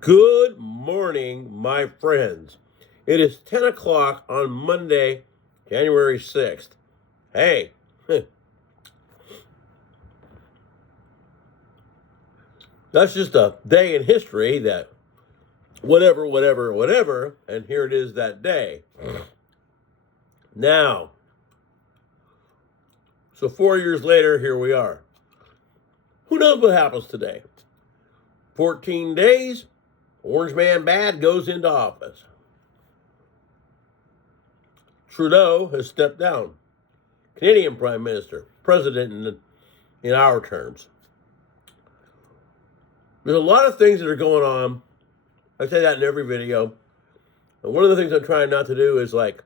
Good morning, my friends. It is 10 o'clock on Monday, January 6th. Hey, that's just a day in history that whatever, and here it is that day. Now, so 4 years later, here we are. Who knows what happens today? 14 days, Orange Man Bad goes into office. Trudeau has stepped down. Canadian Prime Minister, President in our terms. There's a lot of things that are going on. I say that in every video. And one of the things I'm trying not to do is like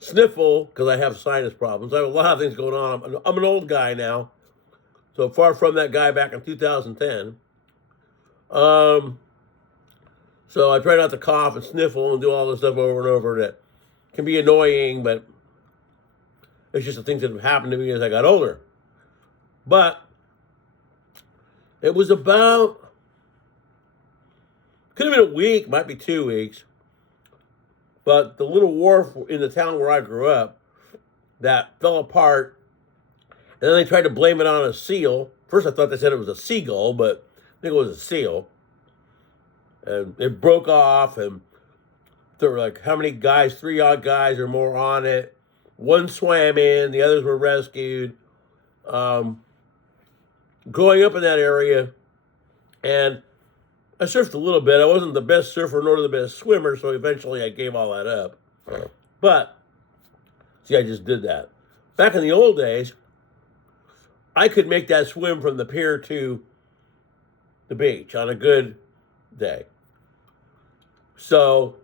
sniffle because I have sinus problems. I have a lot of things going on. I'm an old guy now. So far from that guy back in 2010. So I try not to cough and sniffle and do all this stuff over and over that can be annoying, but it's just the things that have happened to me as I got older. But it was about, could have been a week, might be 2 weeks, but the little wharf in the town where I grew up that fell apart, and then they tried to blame it on a seal. First I thought they said it was a seagull, but I think it was a seal. And it broke off, and there were like, how many guys, 3 odd guys or more on it. One swam in, the others were rescued. Growing up in that area, and I surfed a little bit. I wasn't the best surfer nor the best swimmer, so eventually I gave all that up. But, see, I just did that. Back in the old days, I could make that swim from the pier to the beach on a good day. So,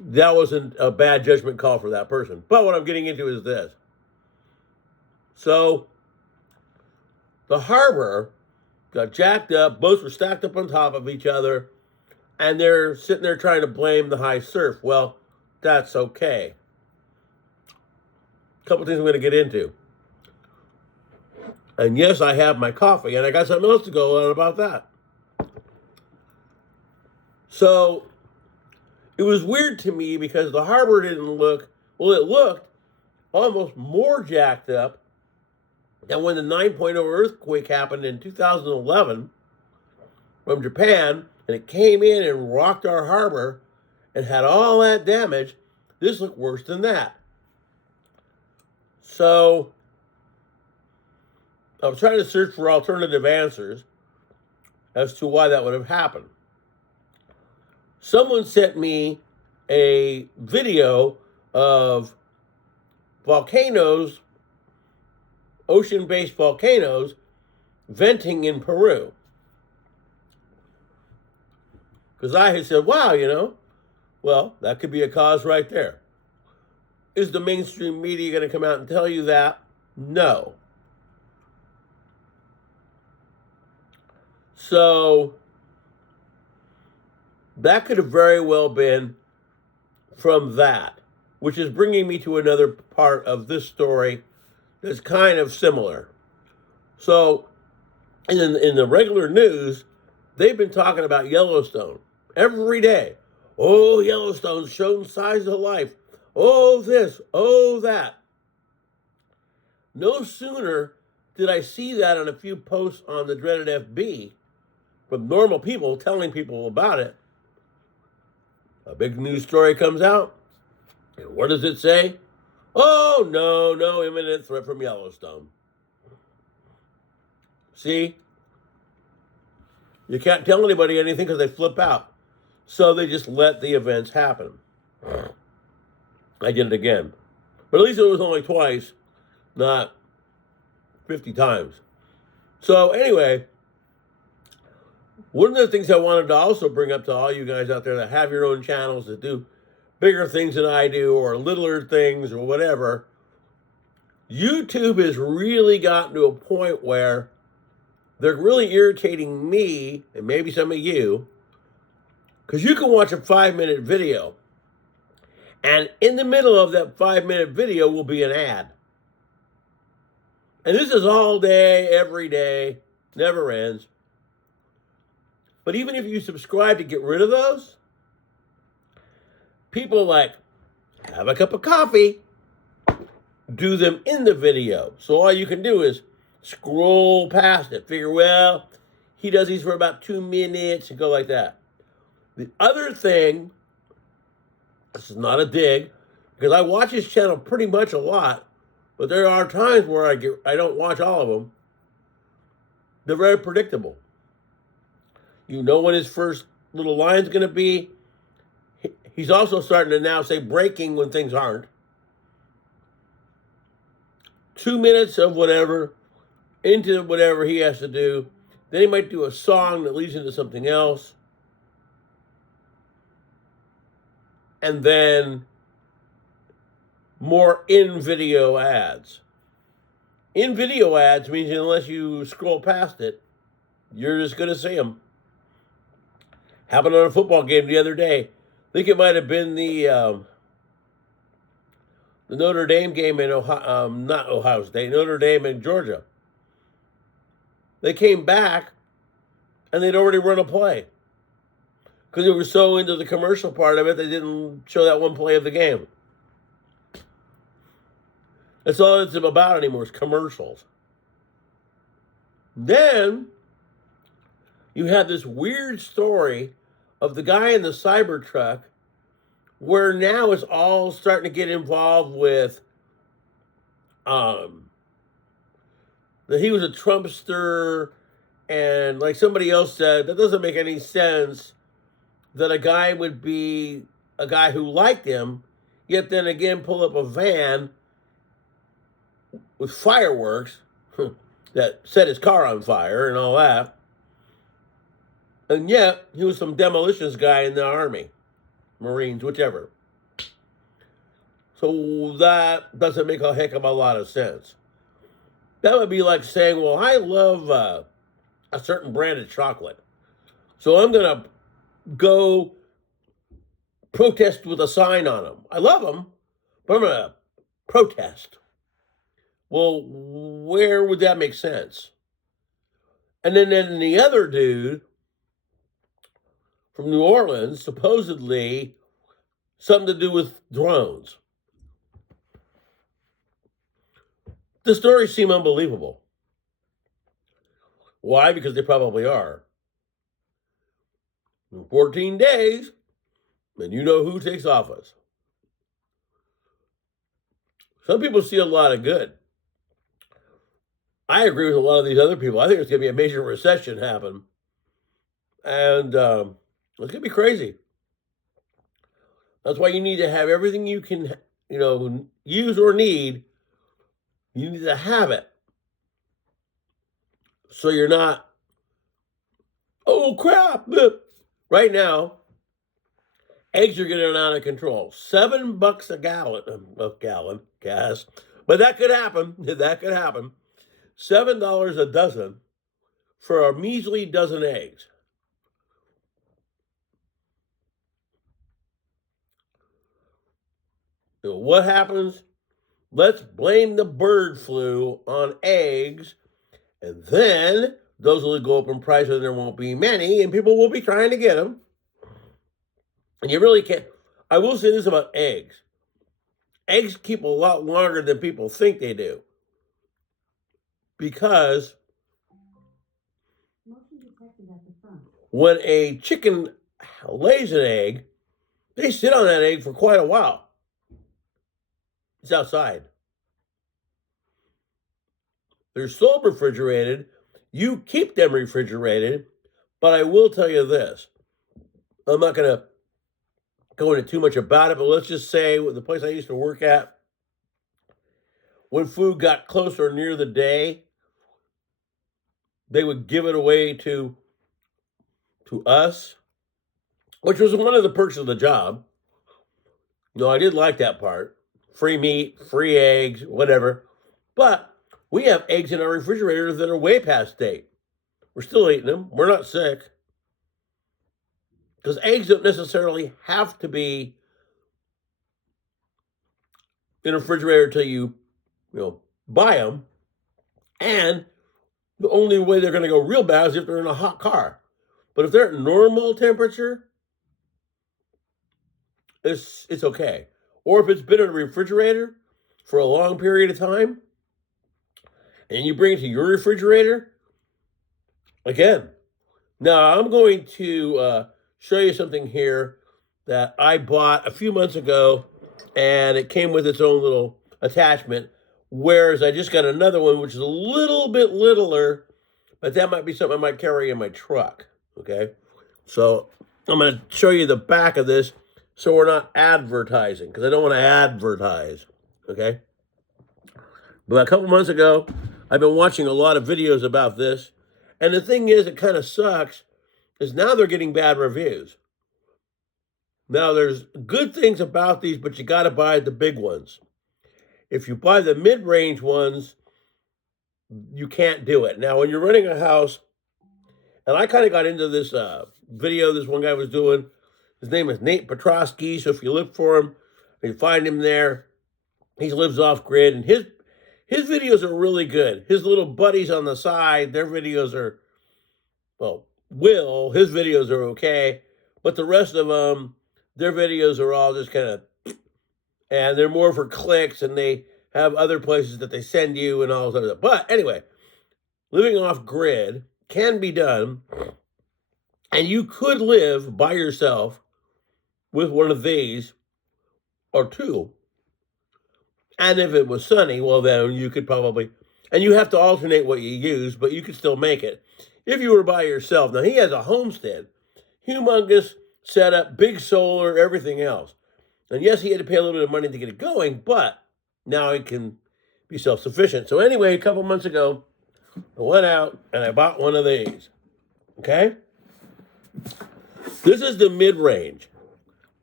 that wasn't a bad judgment call for that person. But what I'm getting into is this. So, the harbor got jacked up, boats were stacked up on top of each other, and they're sitting there trying to blame the high surf. Well, that's okay. A couple things I'm going to get into. And yes, I have my coffee, and I got something else to go on about that. So, it was weird to me because the harbor didn't look, well, it looked almost more jacked up than when the 9.0 earthquake happened in 2011 from Japan, and it came in and rocked our harbor and had all that damage. This looked worse than that. So, I was trying to search for alternative answers as to why that would have happened. Someone sent me a video of volcanoes, ocean-based volcanoes, venting in Peru. Because I had said, wow, well, that could be a cause right there. Is the mainstream media going to come out and tell you that? No. So, that could have very well been from that, which is bringing me to another part of this story that's kind of similar. So, in the regular news, they've been talking about Yellowstone every day. Oh, Yellowstone's shown signs of life. Oh, this, oh, that. No sooner did I see that on a few posts on the dreaded FB from normal people telling people about it. A big news story comes out, and what does it say? Oh, no imminent threat from Yellowstone. See? You can't tell anybody anything because they flip out. So they just let the events happen. I did it again. But at least it was only twice, not 50 times. So anyway, one of the things I wanted to also bring up to all you guys out there that have your own channels that do bigger things than I do or littler things or whatever, YouTube has really gotten to a point where they're really irritating me and maybe some of you because you can watch a 5-minute video and in the middle of that 5-minute video will be an ad. And this is all day, every day, never ends. But even if you subscribe to get rid of those, people like have a cup of coffee, do them in the video. So all you can do is scroll past it, figure, well, he does these for about 2 minutes and go like that. The other thing, this is not a dig, because I watch his channel pretty much a lot, but there are times where I don't watch all of them. They're very predictable. You know when his first little line's going to be. He's also starting to now say breaking when things aren't. 2 minutes of whatever, into whatever he has to do. Then he might do a song that leads into something else. And then more in-video ads. In-video ads means unless you scroll past it, you're just going to see them. Happened on a football game the other day. I think it might have been the Notre Dame game in not Ohio State, Notre Dame in Georgia. They came back, and they'd already run a play. Because they were so into the commercial part of it, they didn't show that one play of the game. That's all it's about anymore is commercials. Then, you have this weird story of the guy in the Cybertruck, where now it's all starting to get involved with that he was a Trumpster, and like somebody else said, that doesn't make any sense that a guy would be a guy who liked him, yet then again pull up a van with fireworks that set his car on fire and all that. And yet, he was some demolitions guy in the Army, Marines, whichever. So that doesn't make a heck of a lot of sense. That would be like saying, well, I love a certain brand of chocolate, so I'm going to go protest with a sign on them. I love them, but I'm going to protest. Well, where would that make sense? And then the other dude from New Orleans, supposedly something to do with drones. The stories seem unbelievable. Why? Because they probably are. In 14 days, and you know who takes office. Some people see a lot of good. I agree with a lot of these other people. I think there's going to be a major recession happen. And it's going to be crazy. That's why you need to have everything you can, use or need. You need to have it. So you're not, oh crap. Right now, eggs are getting out of control. $7 a gallon gas. But that could happen. That could happen. $7 a dozen for a measly dozen eggs. So what happens? Let's blame the bird flu on eggs, and then those will go up in price and there won't be many, and people will be trying to get them. And you really can't. I will say this about eggs. Eggs keep a lot longer than people think they do. Because when a chicken lays an egg, they sit on that egg for quite a while. It's outside. They're still refrigerated. You keep them refrigerated, but I will tell you this. I'm not going to go into too much about it, but let's just say the place I used to work at, when food got closer near the day, they would give it away to us, which was one of the perks of the job. I did like that part. Free meat, free eggs, whatever. But we have eggs in our refrigerator that are way past date. We're still eating them. We're not sick. Because eggs don't necessarily have to be in a refrigerator until you buy them. And the only way they're going to go real bad is if they're in a hot car. But if they're at normal temperature, it's okay. Or if it's been in a refrigerator for a long period of time, and you bring it to your refrigerator, again. Now I'm going to show you something here that I bought a few months ago, and it came with its own little attachment. Whereas I just got another one, which is a little bit littler, but that might be something I might carry in my truck. Okay, so I'm going to show you the back of this, so we're not advertising, because I don't want to advertise. Okay, but a couple months ago, I've been watching a lot of videos about this, and the thing is, it kind of sucks, is now they're getting bad reviews. Now, there's good things about these, but you got to buy the big ones. If you buy the mid-range ones, you can't do it. Now, when you're running a house, and I kind of got into this video this one guy was doing. His name is Nate Petrosky, so if you look for him, you find him there. He lives off-grid, and his videos are really good. His little buddies on the side, their videos are, well, his videos are okay, but the rest of them, their videos are all just kind of, and they're more for clicks, and they have other places that they send you and all this other stuff. But anyway, living off grid can be done, and you could live by yourself with one of these or two. And if it was sunny, well, then you could probably, and you have to alternate what you use, but you could still make it if you were by yourself. Now, he has a homestead, humongous setup, big solar, everything else. And yes, he had to pay a little bit of money to get it going, but now he can be self-sufficient. So anyway, a couple months ago, I went out and I bought one of these. Okay? This is the mid-range.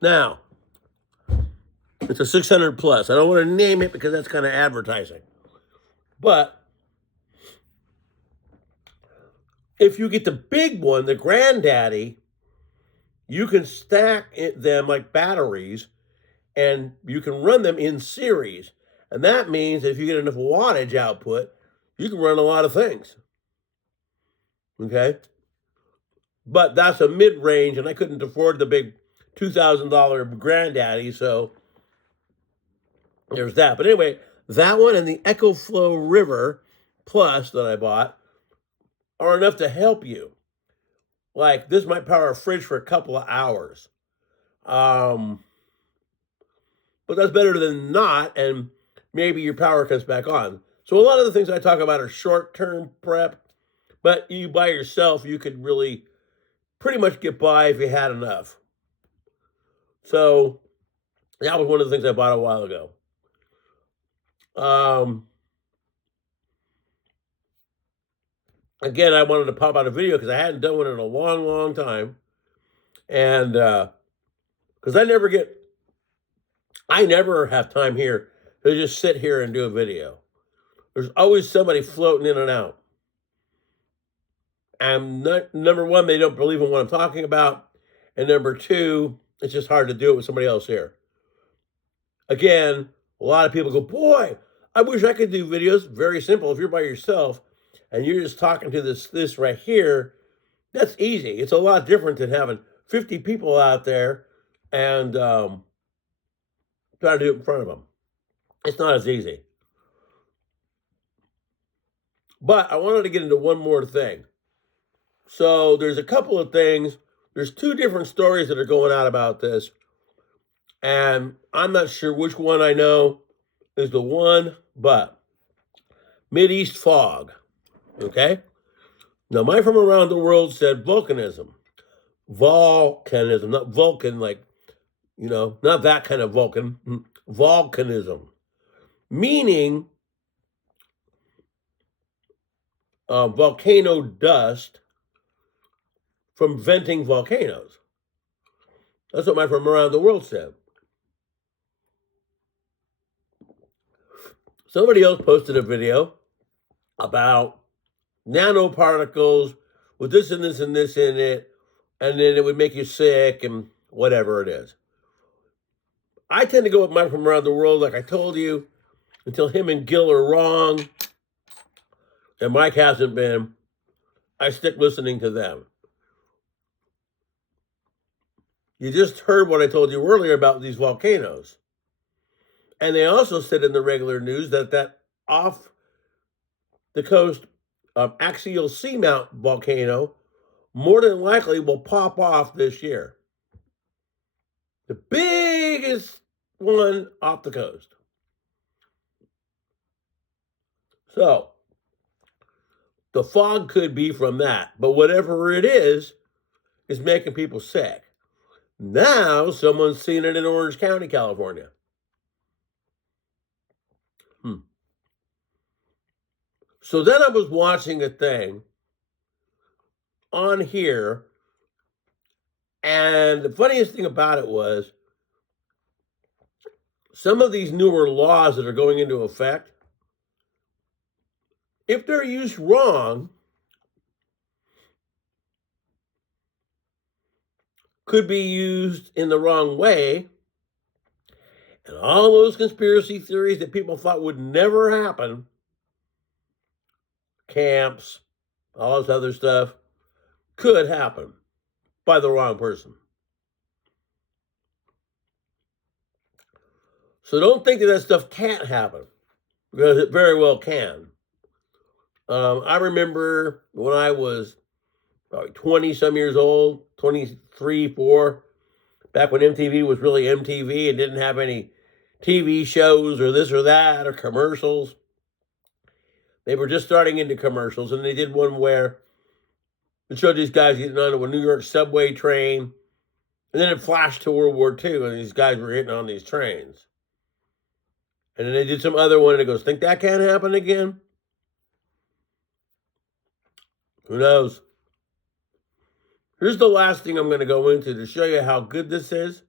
Now, it's a 600 plus. I don't want to name it because that's kind of advertising. But if you get the big one, the granddaddy, you can stack them like batteries, and you can run them in series. And that means if you get enough wattage output, you can run a lot of things. Okay? But that's a mid-range, and I couldn't afford the big $2,000 granddaddy, so there's that. But anyway, that one and the EcoFlow River Plus that I bought are enough to help you. Like, this might power a fridge for a couple of hours. But that's better than not, and maybe your power comes back on. So a lot of the things I talk about are short-term prep, but you by yourself, you could really pretty much get by if you had enough. So that was one of the things I bought a while ago. Again, I wanted to pop out a video because I hadn't done one in a long, long time. And because I never have time here to just sit here and do a video. There's always somebody floating in and out. And number one, they don't believe in what I'm talking about. And number two, it's just hard to do it with somebody else here. Again, a lot of people go, boy, I wish I could do videos. Very simple. If you're by yourself and you're just talking to this right here, that's easy. It's a lot different than having 50 people out there and trying to do it in front of them. It's not as easy. But I wanted to get into one more thing. So there's a couple of things. There's two different stories that are going out about this. And I'm not sure which one I know is the one, but Mideast fog. Okay? Now, my from around the world said volcanism. Volcanism, not Vulcan, like, not that kind of Vulcan. Volcanism. Meaning volcano dust from venting volcanoes. That's what my from around the world said. Somebody else posted a video about nanoparticles with this and this and this in it, and then it would make you sick and whatever it is. I tend to go with Mike from around the world, like I told you, until him and Gil are wrong, and Mike hasn't been. I stick listening to them. You just heard what I told you earlier about these volcanoes. And they also said in the regular news that off the coast axial seamount volcano more than likely will pop off this year. The biggest one off the coast. So the fog could be from that, but whatever it is making people sick. Now someone's seen it in Orange County, California. So then I was watching a thing on here, and the funniest thing about it was some of these newer laws that are going into effect, if they're used wrong, could be used in the wrong way. And all those conspiracy theories that people thought would never happen, camps, all this other stuff, could happen by the wrong person. So don't think that stuff can't happen, because it very well can. I remember when I was probably 20 some years old, 23, 4, back when MTV was really MTV and didn't have any TV shows or this or that or commercials. They were just starting into commercials, and they did one where it showed these guys getting onto a New York subway train, and then it flashed to World War II, and these guys were getting on these trains. And then they did some other one, and it goes, think that can't happen again? Who knows? Here's the last thing I'm going to go into to show you how good this is.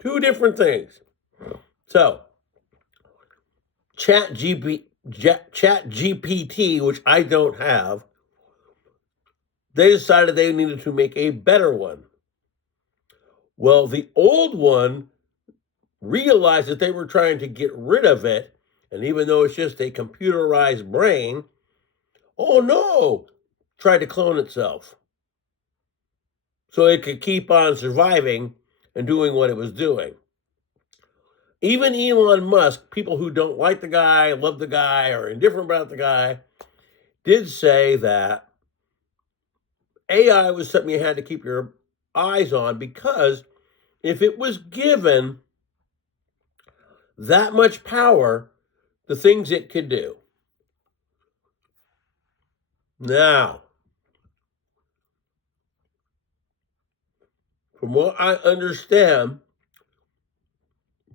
Two different things. So, Chat GPT, which I don't have, they decided they needed to make a better one. Well, the old one realized that they were trying to get rid of it, and even though it's just a computerized brain, oh no, tried to clone itself so it could keep on surviving and doing what it was doing. Even Elon Musk, people who don't like the guy, love the guy, or indifferent about the guy, did say that AI was something you had to keep your eyes on, because if it was given that much power, the things it could do. Now, from what I understand,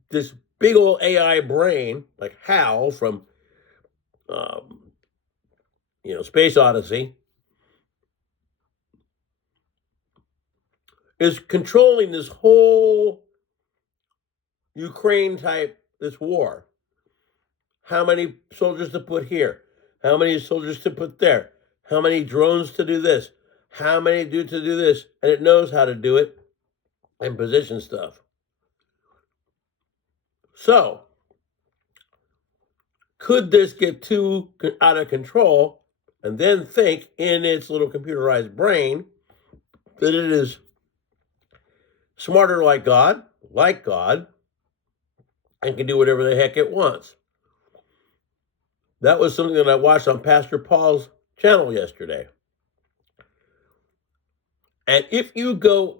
this big old AI brain, like Hal from, Space Odyssey, is controlling this whole Ukraine type, this war. How many soldiers to put here? How many soldiers to put there? How many drones to do this? How many to do this? And it knows how to do it and position stuff. So, could this get too out of control and then think in its little computerized brain that it is smarter like God, and can do whatever the heck it wants? That was something that I watched on Pastor Paul's channel yesterday. And if you go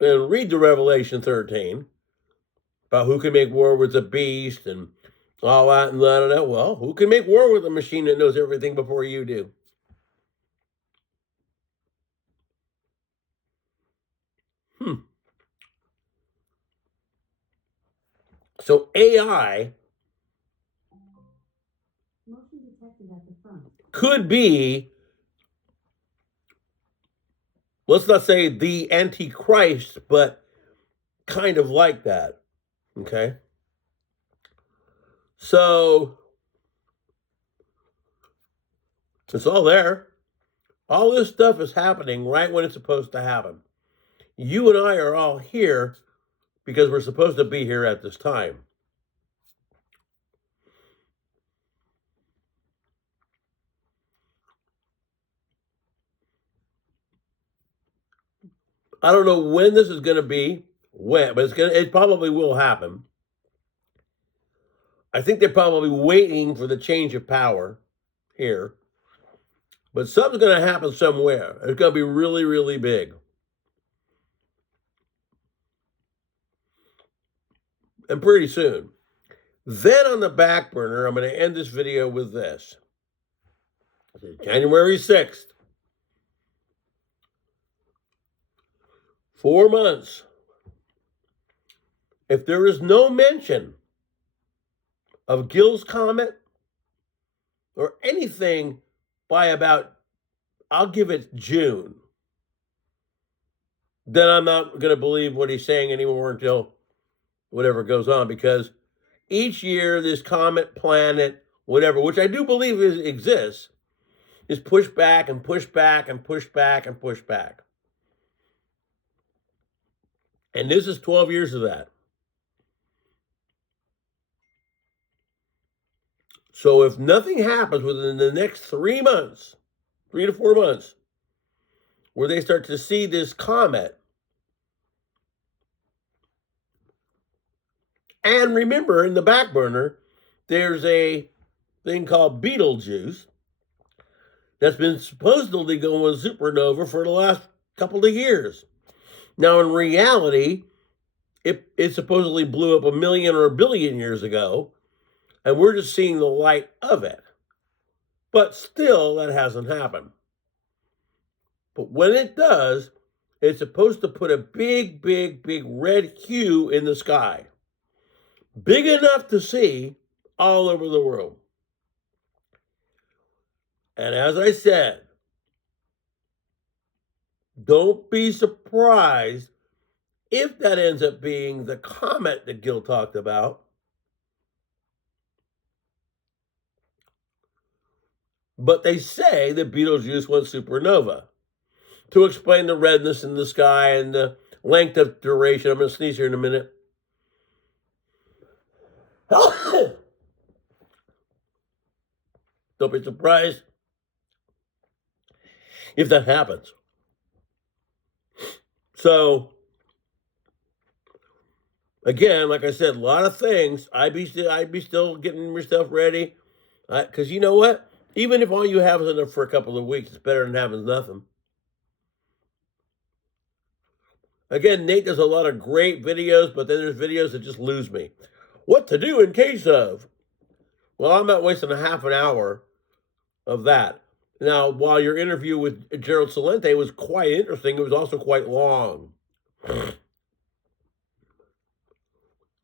and read the Revelation 13 about who can make war with the beast and all that and that, well, who can make war with a machine that knows everything before you do? So AI could be, let's not say the Antichrist, but kind of like that. Okay? So it's all there. All this stuff is happening right when it's supposed to happen. You and I are all here because we're supposed to be here at this time. I don't know when this is going to be, but it probably will happen. I think they're probably waiting for the change of power here. But something's going to happen somewhere. It's going to be really, really big. And pretty soon. Then on the back burner, I'm going to end this video with this. January 6th. 4 months. If there is no mention of Gill's comet or anything by about, I'll give it June, then I'm not going to believe what he's saying anymore until whatever goes on, because each year this comet, planet, whatever, which I do believe exists, is pushed back and pushed back and pushed back and pushed back. And this is 12 years of that. So if nothing happens within the next 3 months, 3 to 4 months, where they start to see this comet, and remember, in the back burner, there's a thing called Betelgeuse that's been supposedly going supernova for the last couple of years. Now, in reality, it supposedly blew up 1 million or 1 billion years ago, and we're just seeing the light of it. But still, that hasn't happened. But when it does, it's supposed to put a big, big, big red hue in the sky. Big enough to see all over the world. And as I said, don't be surprised if that ends up being the comet that Gill talked about. But they say that Betelgeuse went supernova to explain the redness in the sky and the length of duration. I'm going to sneeze here in a minute. Don't be surprised if that happens. So, again, like I said, a lot of things. I'd be still getting yourself ready, because you know what? Even if all you have is enough for a couple of weeks, it's better than having nothing. Again, Nate does a lot of great videos, but then there's videos that just lose me. What to do in case of? Well, I'm not wasting a half an hour of that. Now, while your interview with Gerald Celente was quite interesting, it was also quite long.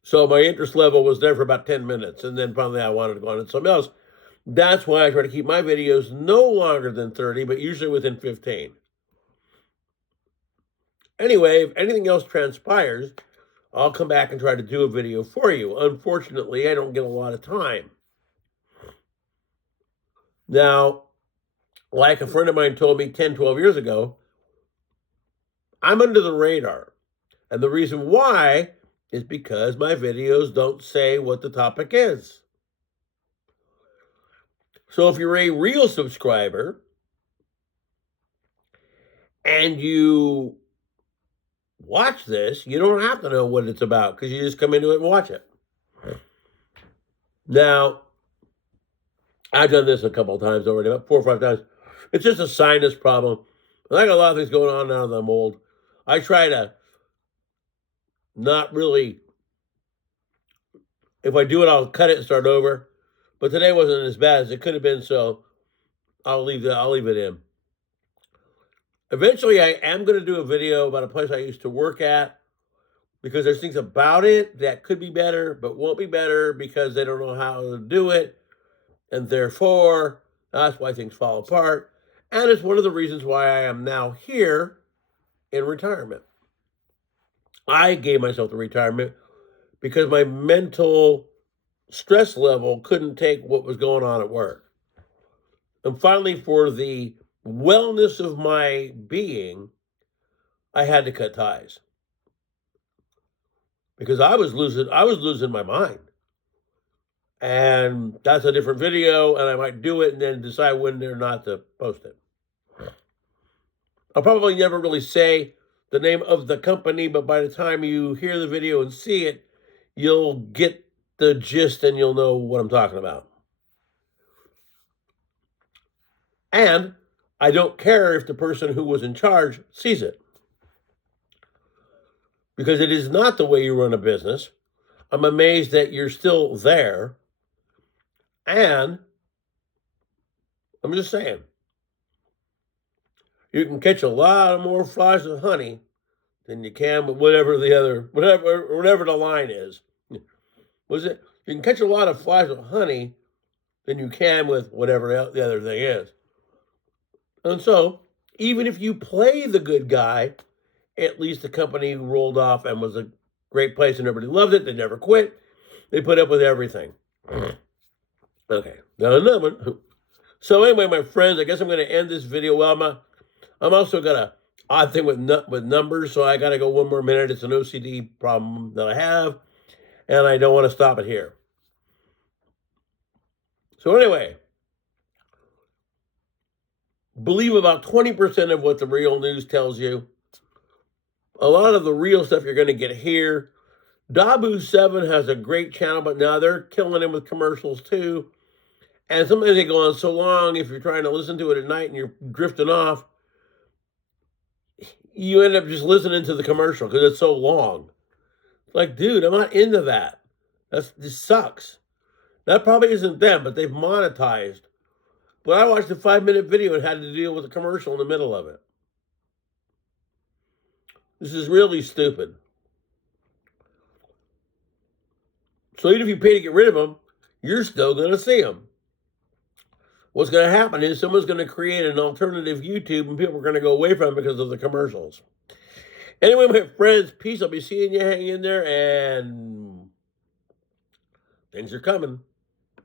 So my interest level was there for about 10 minutes, and then finally I wanted to go on to something else. That's why I try to keep my videos no longer than 30, but usually within 15. Anyway, if anything else transpires, I'll come back and try to do a video for you. Unfortunately, I don't get a lot of time. Now, like a friend of mine told me 10, 12 years ago, I'm under the radar. And the reason why is because my videos don't say what the topic is. So if you're a real subscriber and you watch this, you don't have to know what it's about, because you just come into it and watch it. Now, I've done this a couple of times already, about 4 or 5 times. It's just a sinus problem. I got a lot of things going on now that I'm old. I try to not really, if I do it, I'll cut it and start over. But today wasn't as bad as it could have been, so I'll leave it in. Eventually, I am going to do a video about a place I used to work at, because there's things about it that could be better, but won't be better because they don't know how to do it. And therefore, that's why things fall apart. And it's one of the reasons why I am now here in retirement. I gave myself the retirement because my mental stress level couldn't take what was going on at work. And finally, for the wellness of my being, I had to cut ties. Because I was losing my mind. And that's a different video, and I might do it and then decide when or not to post it. I'll probably never really say the name of the company, but by the time you hear the video and see it, you'll get the gist and you'll know what I'm talking about. And I don't care if the person who was in charge sees it, because it is not the way you run a business. I'm amazed that you're still there. And I'm just saying, you can catch a lot of more flies with honey than you can with whatever the line is. Was it? You can catch a lot of flies with honey than you can with whatever the other thing is. And so, even if you play the good guy, at least the company rolled off and was a great place and everybody loved it. They never quit. They put up with everything. Okay, now another one. So anyway, my friends, I guess I'm going to end this video. Well, I'm also got an odd thing with numbers, so I got to go one more minute. It's an OCD problem that I have, and I don't want to stop it here. So anyway, believe about 20% of what the real news tells you. A lot of the real stuff you're going to get here. Dabu7 has a great channel, but now they're killing him with commercials too. And sometimes they go on so long, if you're trying to listen to it at night and you're drifting off, you end up just listening to the commercial because it's so long. It's like, dude, I'm not into that. This sucks. That probably isn't them, but they've monetized. But I watched a 5-minute video and had to deal with a commercial in the middle of it. This is really stupid. So even if you pay to get rid of them, you're still going to see them. What's going to happen is someone's going to create an alternative YouTube and people are going to go away from it because of the commercials. Anyway, my friends, peace. I'll be seeing you. Hang in there, and things are coming.